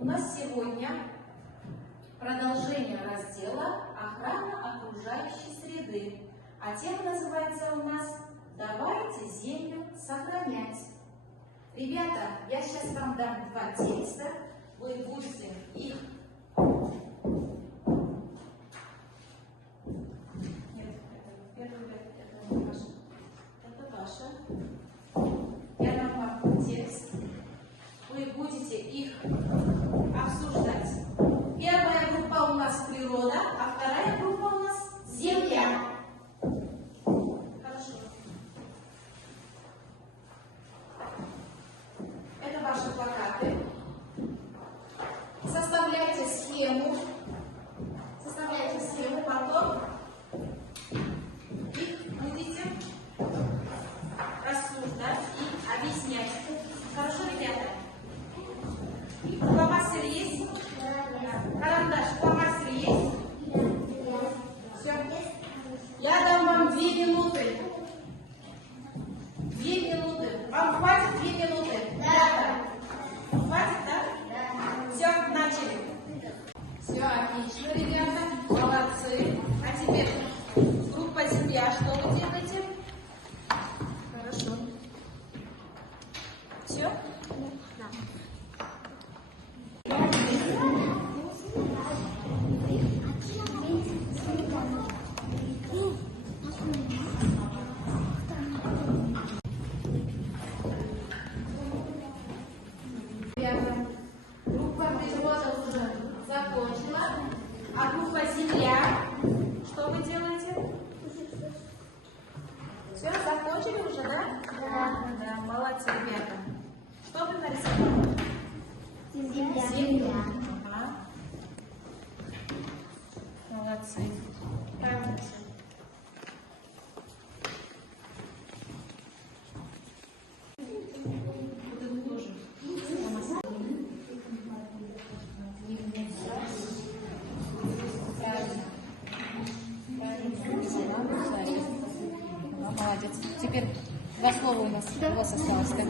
У нас сегодня продолжение раздела «Охрана окружающей среды». А тема называется у нас «Давайте землю сохранять». Ребята, я сейчас вам дам два текста. Вы будете их... Нет, это не ваше. Это ваше. Я дам вам текст. Вы будете их обсуждать. Первая группа у нас природа, а вторая группа у нас земля. Хорошо. Это ваши плакаты. Составляйте схему. Потом их будете рассуждать и объяснять. Хорошо, ребята? Фломастер есть? Карандаш, фломастер есть? Все. Я дам вам 2 минуты. 2 минуты. Вам хватит 2 минуты? Да. Хватит, да? Да. Все, начали. Все, отлично, ребята. Молодцы. А теперь группа земля. Что вы делаете? Хорошо. Все? Да. Группа природа уже закончила, а группа земля, что вы делаете? Все, закончили уже, да? Да, молодцы, ребята. Что вы нарисовали? Земля. Ага. Молодцы. Правильно все. Молодец. Теперь 2 слова у нас осталось. Так?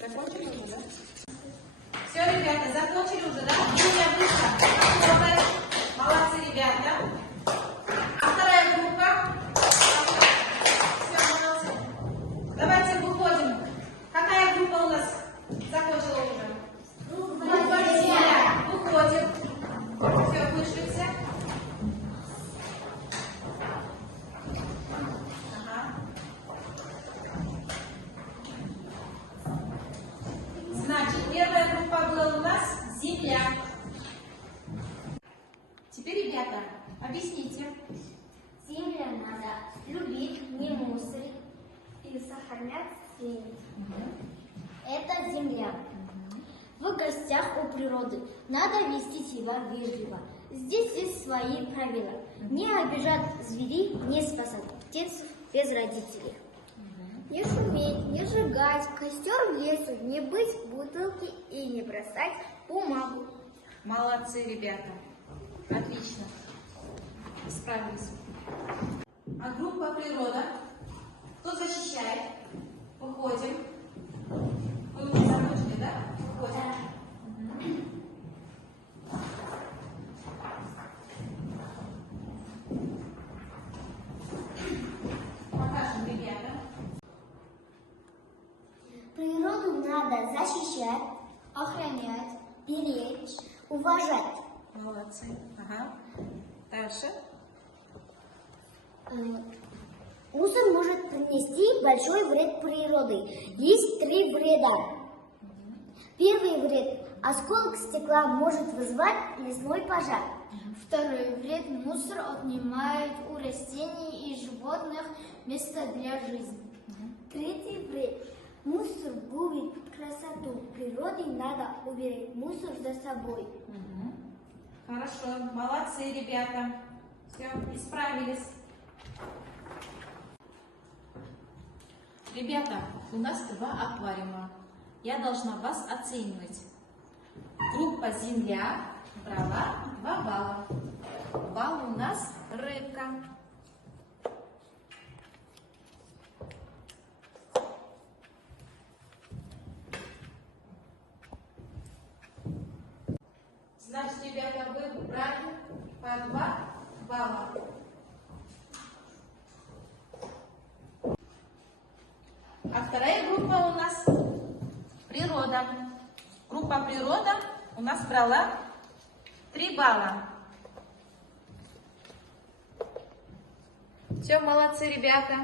Закончили уже, да? Все, ребята, закончили уже, да? Юлия, быстро. Молодцы, ребята. А вторая группа? Все, молодцы. Давайте выходим. Какая группа у нас закончила уже? Группа земля. Выходим. Все, вышли все. Значит, первая группа была у нас земля. Теперь, ребята, объясните. Землю надо любить, не мусорить и сохранять цвет. Это земля. В гостях у природы надо вести себя вежливо. Здесь есть свои правила. Не обижать зверей, не спасать птенцев без родителей. Не шуметь, не сжигать костер в лесу, не быть в бутылке и не бросать бумагу. Молодцы, ребята. Отлично. Справились. А группа природа? Кто защищает? Выходим. Вы уже закончили, да? Выходим. Покажем, ребята. Природу надо защищать, охранять, беречь, уважать. Молодцы. Ага. Дальше. Мусор может принести большой вред природе. Есть 3 вреда. Первый вред – осколок стекла может вызвать лесной пожар. Второй вред – мусор отнимает у растений и животных место для жизни. Третий вред Мусор губит красоту природы, надо убирать мусор за собой. Хорошо, молодцы, ребята. Все, исправились. Ребята, у нас 2 аквариума. Я должна вас оценивать. Группа «Земля» брала 2 балла. Балл у нас рыбка. Значит, ребята, вы брали по 2 балла. А вторая группа у нас природа. Группа природа у нас брала 3 балла. Все, молодцы, ребята.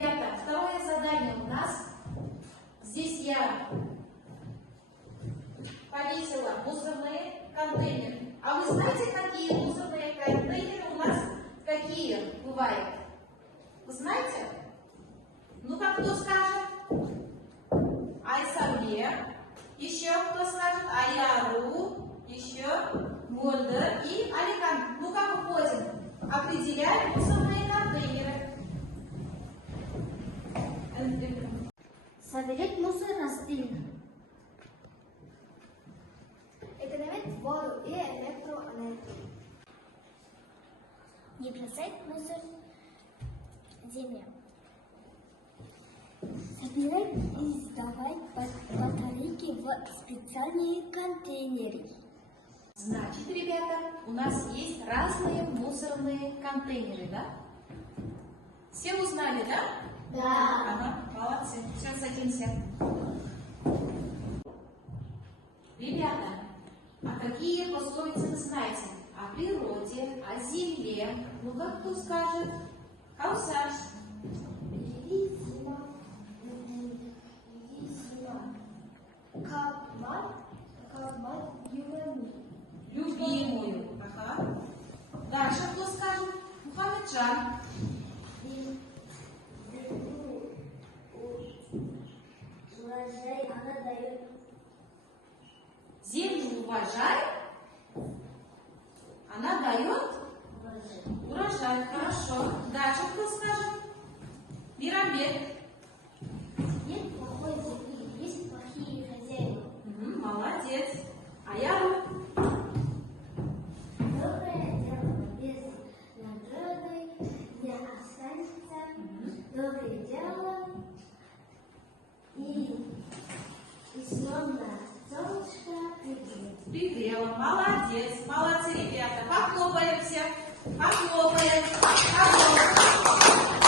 Ребята, второе задание у нас. Здесь я повесила мусорные контейнеры. А вы знаете, какие мусорные контейнеры у нас какие бывают? Вы знаете? Ну-ка, кто скажет? Айсавле. Еще кто скажет? Аяру. Еще Мольдер и Алихан. Ну-ка, выходим. Определяем мусорные контейнеры. Собирать мусор растительно. Экономить воду и электроэнергию. Не бросать мусор земле. Собирать и сдавать батарейки в специальные контейнеры. Значит, ребята, у нас есть разные мусорные контейнеры, да? Все узнали, да? Да. Ага, молодцы. Сейчас садимся. Ребята, а какие пословицы вы знаете? О природе, о земле. Ну, как кто скажет? Каусаш. Как мать любимый. Любимую. Ага. Дальше кто скажет? Мухаммеджан. Урожай она дает. Землю уважай. Она дает урожай. Хорошо. Дальше кто скажет? Мирамбек. Нет плохой земли, есть плохие хозяева. Молодец. А я Доброе дело без награды не останется. Доброе дело и словно солнышко пригреет. пригрела. Молодец. Молодцы, ребята. Похлопаем всех. Похлопаем. Похлопаем.